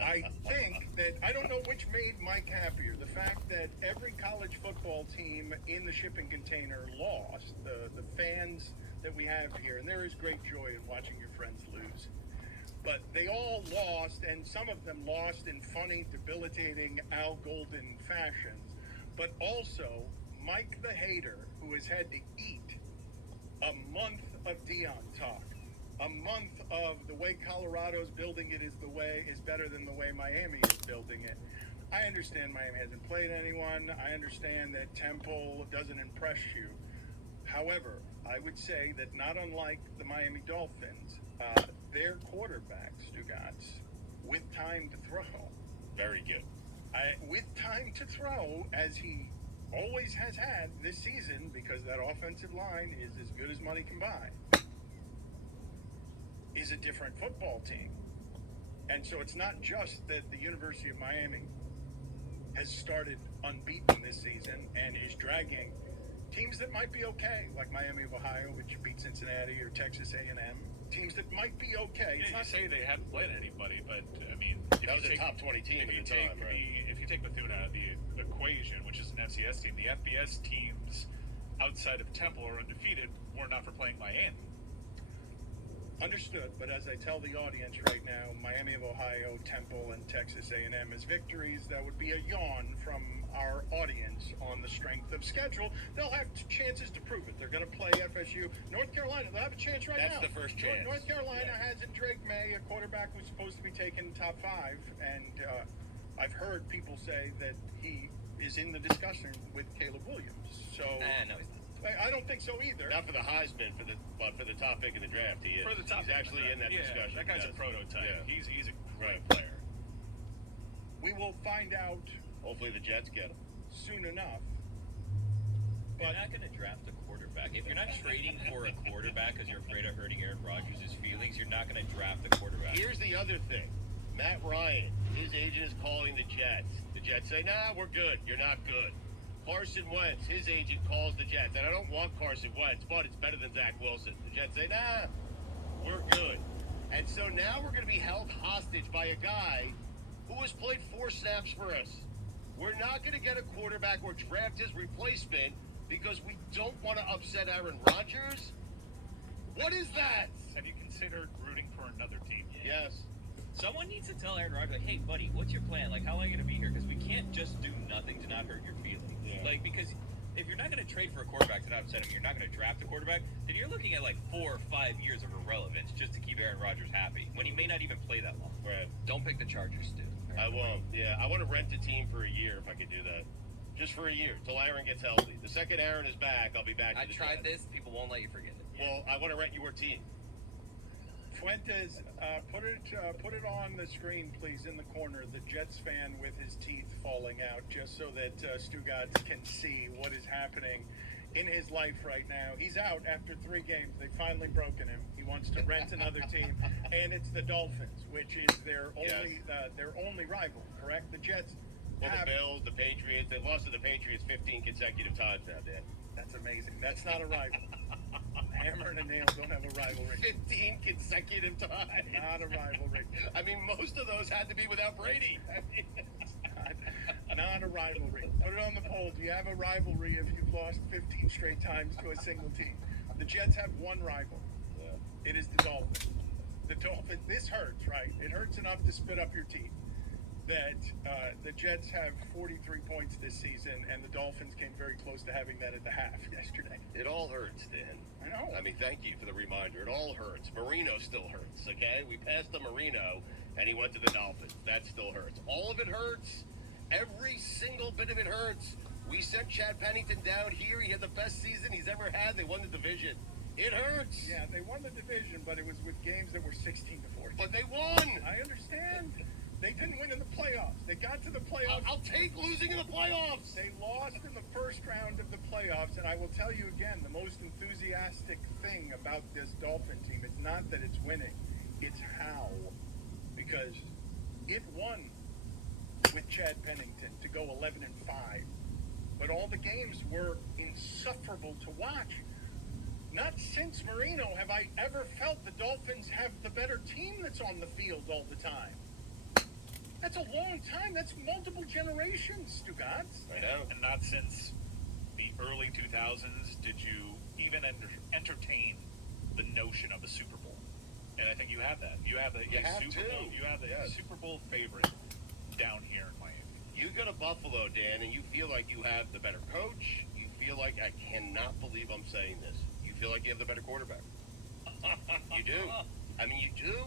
I think that I don't know which made Mike happier. The fact that every college football team in the shipping container lost, the fans that we have here, and there is great joy in watching your friends lose. But they all lost, and some of them lost in funny, debilitating Al Golden fashions. But also, Mike the Hater, who has had to eat a month of Dion talk, a month of the way Colorado's building it is better than the way Miami is building it. I understand Miami hasn't played anyone. I understand that Temple doesn't impress you. However, I would say that not unlike the Miami Dolphins, their quarterback, Stugotz, with time to throw, Very good. with time to throw, as he always has had this season, because that offensive line is as good as money can buy, is a different football team. And so it's not just that the University of Miami has started unbeaten this season and is dragging teams that might be okay, like Miami of Ohio, which beat Cincinnati, or Texas A&M, teams that might be okay. It's not say they haven't played anybody, but I mean, That was a top 20 team at the time, right? If you take Bethune out of the equation, which is an FCS team, the FBS teams outside of Temple are undefeated. Were not for playing Miami. Understood, but as I tell the audience right now, Miami of Ohio, Temple, and Texas A&M as victories, that would be a yawn from our audience on the strength of schedule. They'll have chances to prove it. They're going to play FSU. North Carolina, they'll have a chance right now. That's the first chance. North Carolina has in Drake May a quarterback who's supposed to be taken top 5, and I've heard people say that he is in the discussion with Caleb Williams. So No, he's not. I don't think so either. Not for the Heisman, but for the top pick in the draft, he is. For the top, He's actually in that discussion. That guy's yes. a prototype. Yeah. He's a great Right. player. We will find out Hopefully the Jets get him. soon enough. You're not going to draft a quarterback. If you're not trading for a quarterback because you're afraid of hurting Aaron Rodgers' feelings, you're not going to draft a quarterback. Here's the other thing. Matt Ryan, his agent is calling the Jets. The Jets say, nah, we're good. You're not good. Carson Wentz, his agent calls the Jets. And I don't want Carson Wentz, but it's better than Zach Wilson. The Jets say, nah, we're good. And so now we're going to be held hostage by a guy who has played 4 snaps for us. We're not going to get a quarterback or draft his replacement because we don't want to upset Aaron Rodgers. What is that? Have you considered rooting for another team? Yes. Someone needs to tell Aaron Rodgers, like, hey, buddy, what's your plan? Like, how long are you going to be here? Because we can't just do nothing to not hurt your feelings. Yeah. Like, because if you're not going to trade for a quarterback to not upset him, you're not going to draft a quarterback, then you're looking at, like, 4 or 5 years of irrelevance just to keep Aaron Rodgers happy, when he may not even play that long. Right. Don't pick the Chargers, dude. I won't. Yeah, I want to rent a team for a year if I could do that. Just for a year, till Aaron gets healthy. The second Aaron is back, I'll be back to I the tried Jets. this. People won't let you forget it. Well, I want to rent your team. Fuentes, put it on the screen, please, in the corner. The Jets fan with his teeth falling out, just so that Stugotz can see what is happening in his life right now. He's out after 3 games. They've finally broken him. He wants to rent another team, and it's the Dolphins, which is their only rival. Correct? The Jets. Well, the Bills, the Patriots, they've lost to the Patriots 15 consecutive times now, Dan. That's amazing. That's not a rival. Hammer and a nail don't have a rivalry. 15 consecutive times. Not a rivalry. I mean, most of those had to be without Brady. Not a rivalry. Put it on the poll. Do you have a rivalry if you've lost 15 straight times to a single team? The Jets have one rival. Yeah. It is the Dolphins. The Dolphins. This hurts, right? It hurts enough to spit up your teeth. That the Jets have 43 points this season, and the Dolphins came very close to having that at the half yesterday. It all hurts, Dan. I know. I mean, thank you for the reminder. It all hurts. Marino still hurts, okay? We passed the Marino, and he went to the Dolphins. That still hurts. All of it hurts. Every single bit of it hurts. We sent Chad Pennington down here. He had the best season he's ever had. They won the division. It hurts. Yeah, they won the division, but it was with games that were 16-14. But they won. I understand. They didn't win in the playoffs. They got to the playoffs. I'll take losing in the playoffs. They lost in the first round of the playoffs, and I will tell you again, the most enthusiastic thing about this Dolphin team is not that it's winning, it's how. Because it won with Chad Pennington to go 11-5, but all the games were insufferable to watch. Not since Marino have I ever felt the Dolphins have the better team that's on the field all the time. That's a long time. That's multiple generations, Stugotz. I know. And not since the early 2000s did you even entertain the notion of a Super Bowl. And I think you have that. You have the You have Super Bowl. to. You have the Yes. Super Bowl favorite down here in Miami. You go to Buffalo, Dan, and you feel like you have the better coach. You feel like, I cannot believe I'm saying this, you feel like you have the better quarterback. You do. I mean, you do.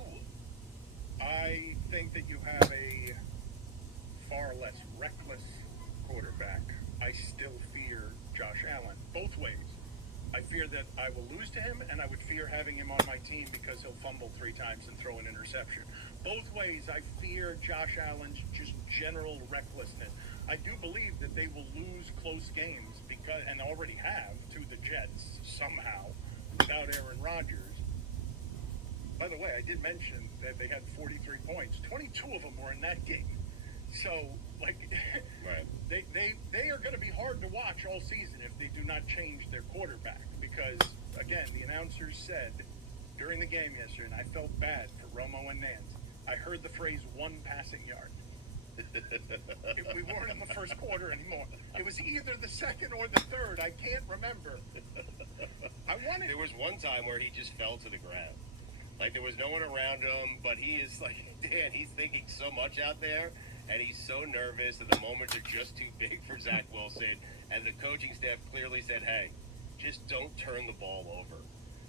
I think that you have a far less reckless quarterback. I still fear Josh Allen, both ways. I fear that I will lose to him, and I would fear having him on my team because he'll fumble 3 times and throw an interception. Both ways, I fear Josh Allen's just general recklessness. I do believe that they will lose close games because, and already have, to the Jets somehow without Aaron Rodgers. By the way, I did mention that they had 43 points. 22 of them were in that game. So, like, Right. they are going to be hard to watch all season if they do not change their quarterback. Because, again, the announcers said during the game yesterday, and I felt bad for Romo and Nance, I heard the phrase 1 passing yard. We weren't in the first quarter anymore. It was either the second or the third. I can't remember. There was one time where he just fell to the ground. Like, there was no one around him, but he is like, Dan, he's thinking so much out there, and he's so nervous, and the moments are just too big for Zach Wilson. And the coaching staff clearly said, hey, just don't turn the ball over.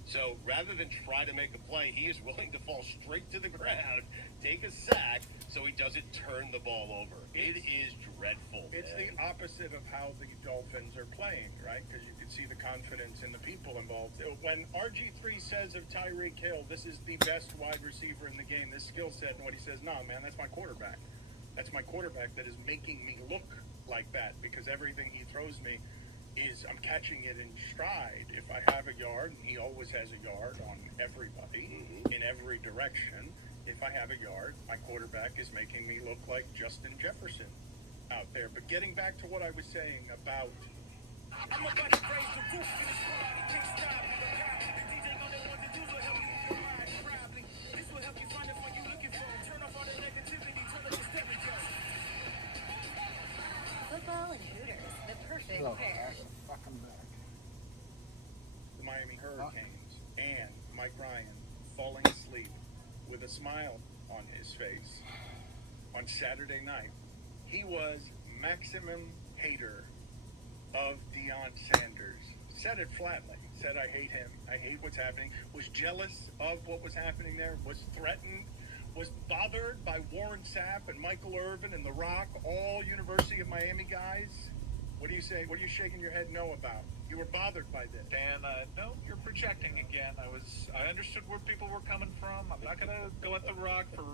So rather than try to make a play, he is willing to fall straight to the ground, take a sack, so he doesn't turn the ball over. It is dreadful. It's man. the opposite of how the Dolphins are playing, right? Because you can see the confidence in the people involved. When RG3 says of Tyreek Hill, this is the best wide receiver in the game, this skill set, and what he says, nah, man, that's my quarterback. That's my quarterback that is making me look like that because everything he throws me is I'm catching it in stride. If I have a yard, and he always has a yard on everybody in every direction. If I have a yard, my quarterback is making me look like Justin Jefferson out there. But getting back to what I was saying about I'm about to raise the roof in the squad. You can't stop me. The DJ know that what to do will help you get your ride proudly. This will help you find the one you're looking for. Turn off all the negativity. Turn up the stereo. Football and Hooters, the perfect pair. Fucking back. the Miami Hurricanes and Mike Ryan falling asleep with a smile on his face on Saturday night. He was maximum hater of Deion Sanders. Said it flatly. Said, I hate him. I hate what's happening. Was jealous of what was happening there. Was threatened. Was bothered by Warren Sapp and Michael Irvin and The Rock, all University of Miami guys. What do you say? What are you shaking your head no about? You were bothered by this. Dan, no, you're projecting again. I understood where people were coming from. I'm not gonna go at The Rock for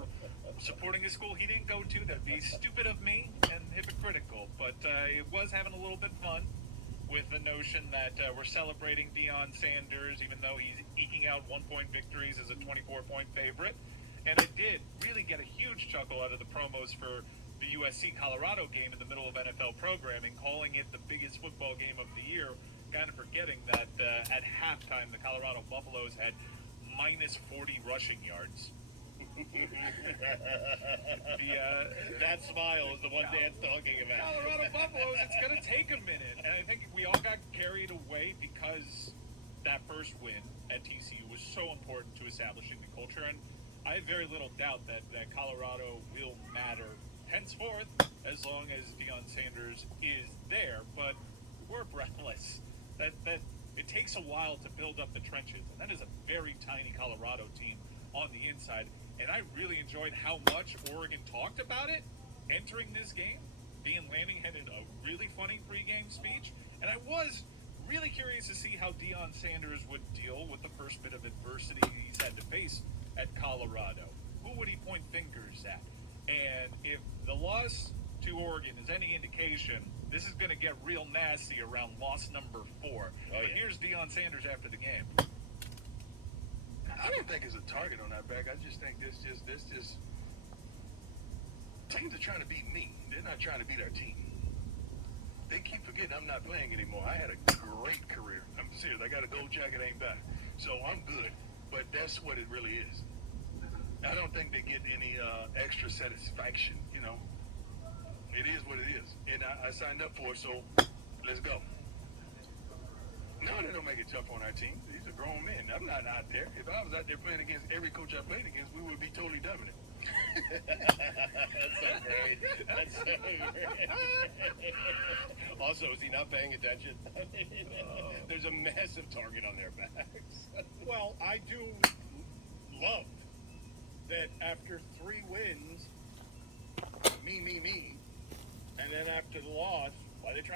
supporting a school he didn't go to. That'd be stupid of me and hypocritical. But it was having a little bit fun with the notion that we're celebrating Deion Sanders, even though he's eking out 1-point victories as a 24-point favorite. And I did really get a huge chuckle out of the promos for the USC-Colorado game in the middle of NFL programming, calling it the biggest football game of the year, kind of forgetting that at halftime the Colorado Buffaloes had minus 40 rushing yards. That smile is the one Dan's talking about. Colorado Buffaloes, it's going to take a minute. And I think we all got carried away because that first win at TCU was so important to establishing the culture. And I have very little doubt that Colorado will matter henceforth as long as Deion Sanders is there. But we're breathless. That it takes a while to build up the trenches. And that is a very tiny Colorado team on the inside. And I really enjoyed how much Oregon talked about it entering this game. Ian Lanning had a really funny pregame speech. And I was really curious to see how Deion Sanders would deal with the first bit of adversity he's had to face at Colorado. Who would he point fingers at? And if the loss to Oregon is any indication, this is going to get real nasty around loss number 4. But here's Deion Sanders after the game. I don't think it's a target on our back. I just think this teams are trying to beat me. They're not trying to beat our team. They keep forgetting I'm not playing anymore. I had a great career. I'm serious. I got a gold jacket aimed back. So I'm good. But that's what it really is. I don't think they get any extra satisfaction. You know, it is what it is, and I signed up for it, so let's go. No, they don't make it tough on our team. These are grown men. I'm not out there. If I was out there playing against every coach I played against, we would be totally dominant. That's so great. That's so great. Also, is he not paying attention? There's a massive target on their backs. Well, I do